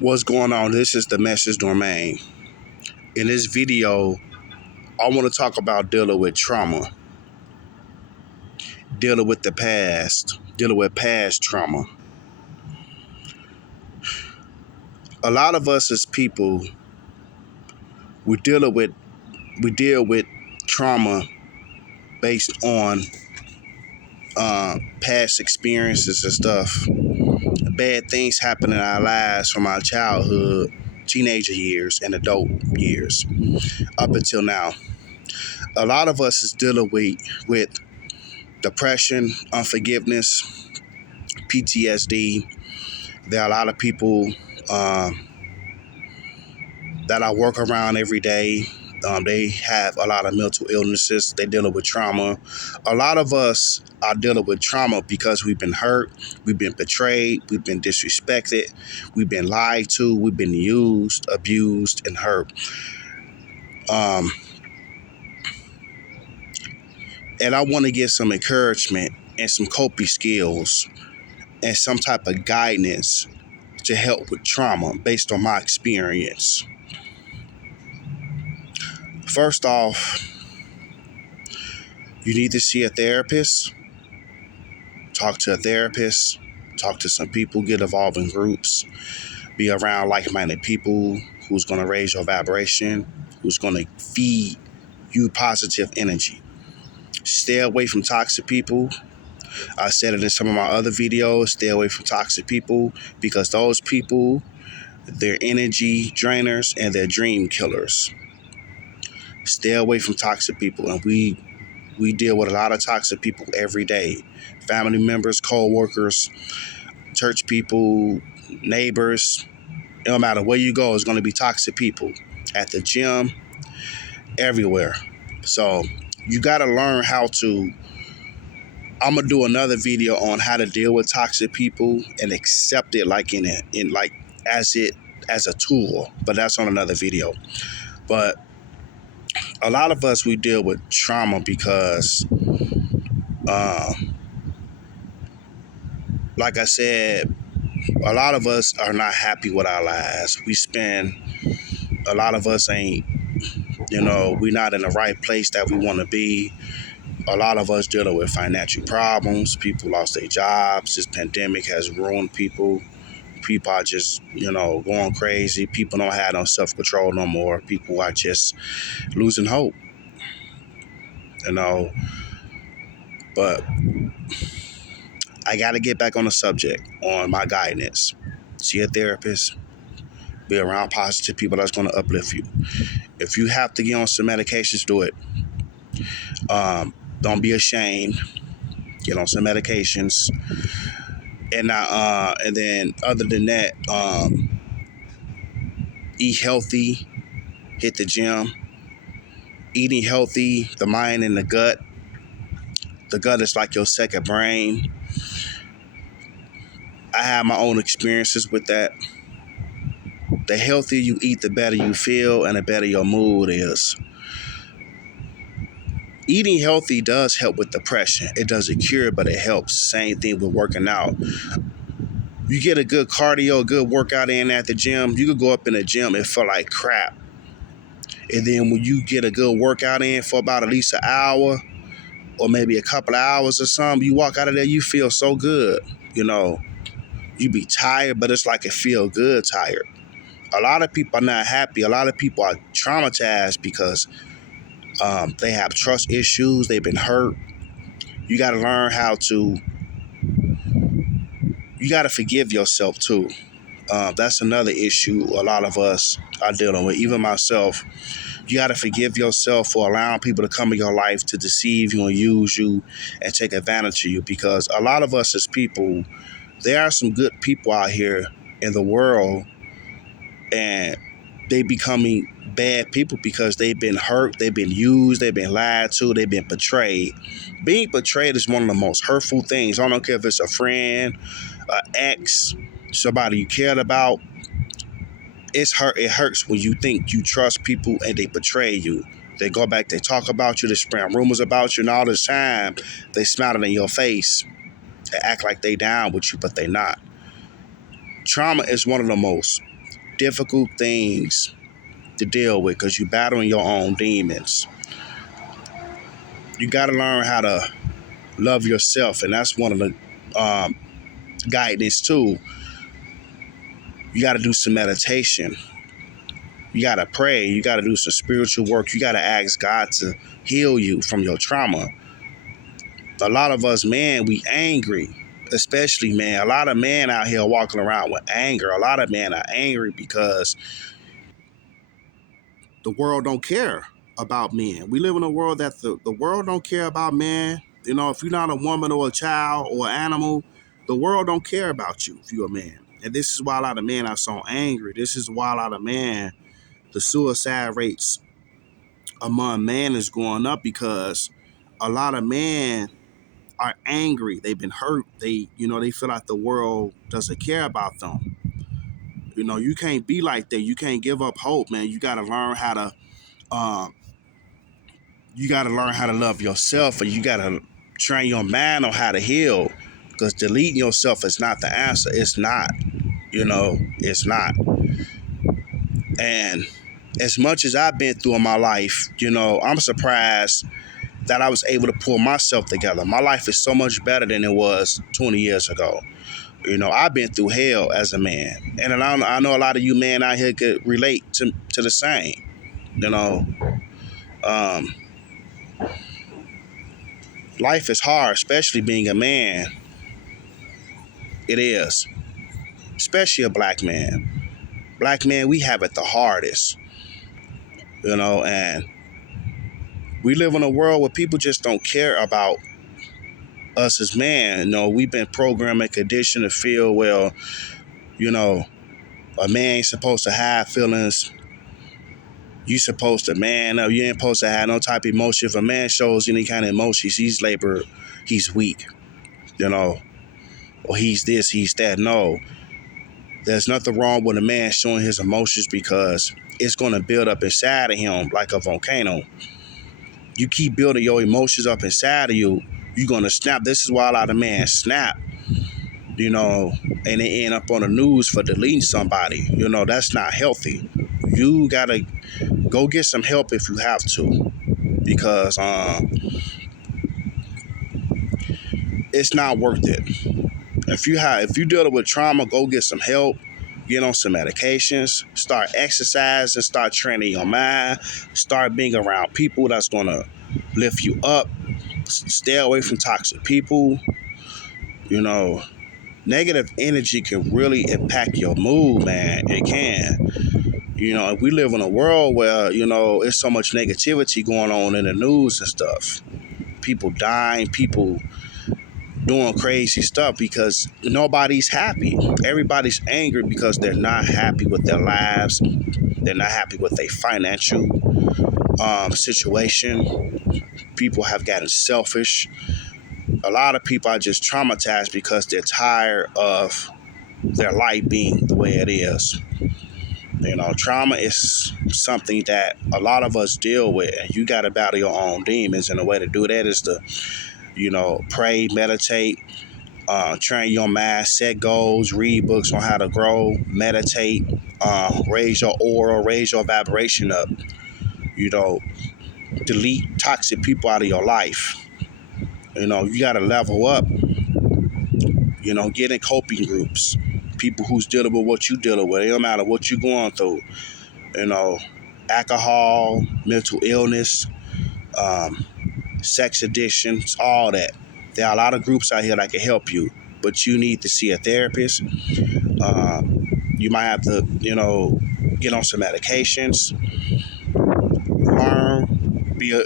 What's going on? This is the Message Domain. In this video, I want to talk about dealing with trauma, dealing with the past, dealing with past trauma. A lot of us as people, we deal with trauma based on past experiences and stuff. Bad things happen in our lives from our childhood, teenager years, and adult years up until now. A lot of us is dealing with depression, unforgiveness, PTSD. There are a lot of people that I work around every day. They have a lot of mental illnesses. They're dealing with trauma. A lot of us are dealing with trauma because we've been hurt, we've been betrayed, we've been disrespected, we've been lied to, we've been used, abused, and hurt. And I want to give some encouragement and some coping skills and some type of guidance to help with trauma based on my experience. First off, you need to see a therapist, talk to a therapist, talk to some people, get involved in groups, be around like-minded people who's going to raise your vibration, who's going to feed you positive energy. Stay away from toxic people. I said it in some of my other videos, stay away from toxic people because those people, they're energy drainers and they're dream killers. Stay away from toxic people. And we deal with a lot of toxic people every day. Family members, co-workers, church people, neighbors. No matter where you go, it's going to be toxic people. At the gym, everywhere. So you got to learn how to. I'm gonna do another video on how to deal with toxic people and accept it as a tool. But that's on another video. But a lot of us, we deal with trauma because like I said, a lot of us are not happy with our lives. A lot of us ain't, we're not in the right place that we want to be. A lot of us dealing with financial problems. People lost their jobs. This pandemic has ruined people. People are just, going crazy. People don't have no self-control no more. People are just losing hope, But I got to get back on the subject, on my guidance. See a therapist. Be around positive people that's going to uplift you. If you have to get on some medications, do it. Don't be ashamed. Get on some medications. And then other than that, eat healthy, hit the gym. Eating healthy, the mind and the gut. The gut is like your second brain. I have my own experiences with that. The healthier you eat, the better you feel and the better your mood is. Eating healthy does help with depression. It doesn't cure, but it helps. Same thing with working out. You get a good cardio, good workout in at the gym, you could go up in the gym and feel like crap. And then when you get a good workout in for about at least an hour or maybe a couple of hours or something, you walk out of there, you feel so good. You be tired, but it's like a feel good tired. A lot of people are not happy. A lot of people are traumatized because they have trust issues. They've been hurt. You got to learn you got to forgive yourself too. That's another issue a lot of us are dealing with, even myself. You got to forgive yourself for allowing people to come in your life to deceive you and use you and take advantage of you, because a lot of us as people, there are some good people out here in the world and they becoming bad people because they've been hurt, they've been used, they've been lied to, they've been betrayed. Being betrayed is one of the most hurtful things. I don't care if it's a friend, an ex, somebody you cared about. It hurts when you think you trust people and they betray you. They go back, they talk about you, they spread rumors about you, and all this time they smile it in your face. They act like they down with you, but they not. Trauma is one of the most difficult things to deal with because you're battling your own demons. You got to learn how to love yourself, and that's one of the guidance too. You got to do some meditation. You got to pray. You got to do some spiritual work. You got to ask God to heal you from your trauma. A lot of us, man, we angry. Especially, man, a lot of men out here walking around with anger. A lot of men are angry because the world don't care about men. We live in a world that the world don't care about men. You know, if you're not a woman or a child or an animal, the world don't care about you if you're a man. And this is why a lot of men are so angry. This is why a lot of men, the suicide rates among men is going up, because a lot of men are angry. They've been hurt. They feel like the world doesn't care about them. You know, you can't be like that. You can't give up hope, man. You got to learn how to love yourself, and you got to train your mind on how to heal, because deleting yourself is not the answer. It's not. It's not. And as much as I've been through in my life, I'm surprised that I was able to pull myself together. My life is so much better than it was 20 years ago. I've been through hell as a man. And I know a lot of you men out here could relate to the same. Life is hard, especially being a man. It is. Especially a black man. Black men, we have it the hardest. And we live in a world where people just don't care about us as men. We've been programmed and conditioned to feel, well, a man ain't supposed to have feelings. You supposed to man up. You ain't supposed to have no type of emotion. If a man shows any kind of emotions, he's labor, he's weak, or he's this, he's that. No. There's nothing wrong with a man showing his emotions, because it's going to build up inside of him like a volcano. You keep building your emotions up inside of you, you're going to snap. This is why a lot of men snap, and they end up on the news for deleting somebody. That's not healthy. You got to go get some help if you have to, because it's not worth it. If you're dealing with trauma, go get some help. Get on some medications. Start exercising. Start training your mind. Start being around people that's gonna lift you up. Stay away from toxic people. Negative energy can really impact your mood, man. It can. We live in a world where it's so much negativity going on in the news and stuff. People dying. People doing crazy stuff because nobody's happy. Everybody's angry because they're not happy with their lives. They're not happy with their financial situation. People have gotten selfish. A lot of people are just traumatized because they're tired of their life being the way it is. Trauma is something that a lot of us deal with, and you got to battle your own demons. And the way to do that is to pray, meditate, train your mind, set goals, read books on how to grow, meditate, raise your aura, raise your vibration up, delete toxic people out of your life. You got to level up, get in coping groups, people who's dealing with what you dealing with. It don't matter what you're going through, alcohol, mental illness, sex addictions, all that. There are a lot of groups out here that can help you, but you need to see a therapist. You might have to, get on some medications,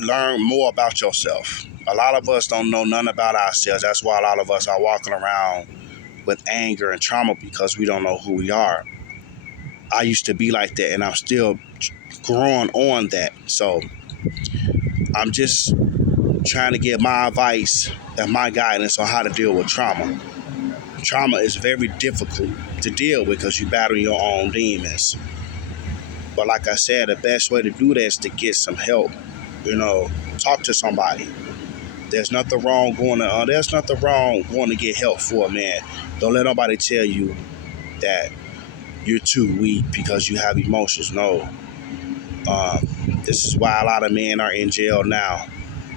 learn more about yourself. A lot of us don't know nothing about ourselves. That's why a lot of us are walking around with anger and trauma, because we don't know who we are. I used to be like that, and I'm still growing on that. So I'm just trying to give my advice and my guidance on how to deal with trauma. Trauma is very difficult to deal with because you battle your own demons. But like I said, the best way to do that is to get some help. Talk to somebody. There's nothing wrong going to get help for a man. Don't let nobody tell you that you're too weak because you have emotions. No. This is why a lot of men are in jail now.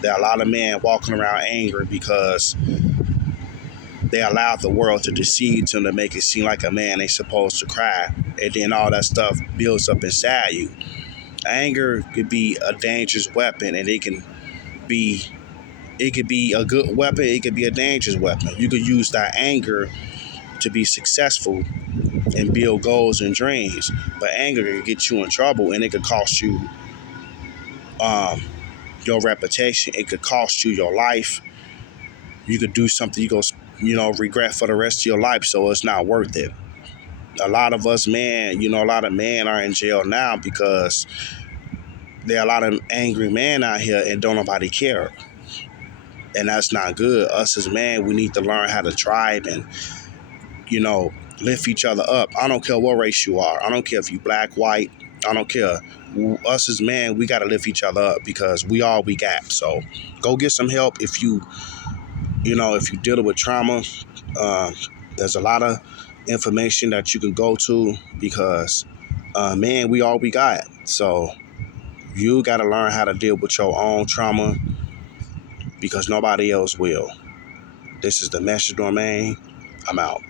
There are a lot of men walking around angry because they allowed the world to deceive them to make it seem like a man ain't supposed to cry. And then all that stuff builds up inside you. Anger could be a dangerous weapon, and be it could be a good weapon, it could be a dangerous weapon. You could use that anger to be successful and build goals and dreams. But anger can get you in trouble, and it could cost you your reputation. It could cost you your life. You could do something regret for the rest of your life. So it's not worth it. A lot of us men, a lot of men are in jail now because there are a lot of angry men out here and don't nobody care. And that's not good. Us as men, we need to learn how to tribe and, lift each other up. I don't care what race you are. I don't care if you black, white. I don't care. Us as men, we got to lift each other up because we all we got. So go get some help if if you're dealing with trauma. There's a lot of information that you can go to because, man, we all we got. So you got to learn how to deal with your own trauma because nobody else will. This is the Message Domain. I'm out.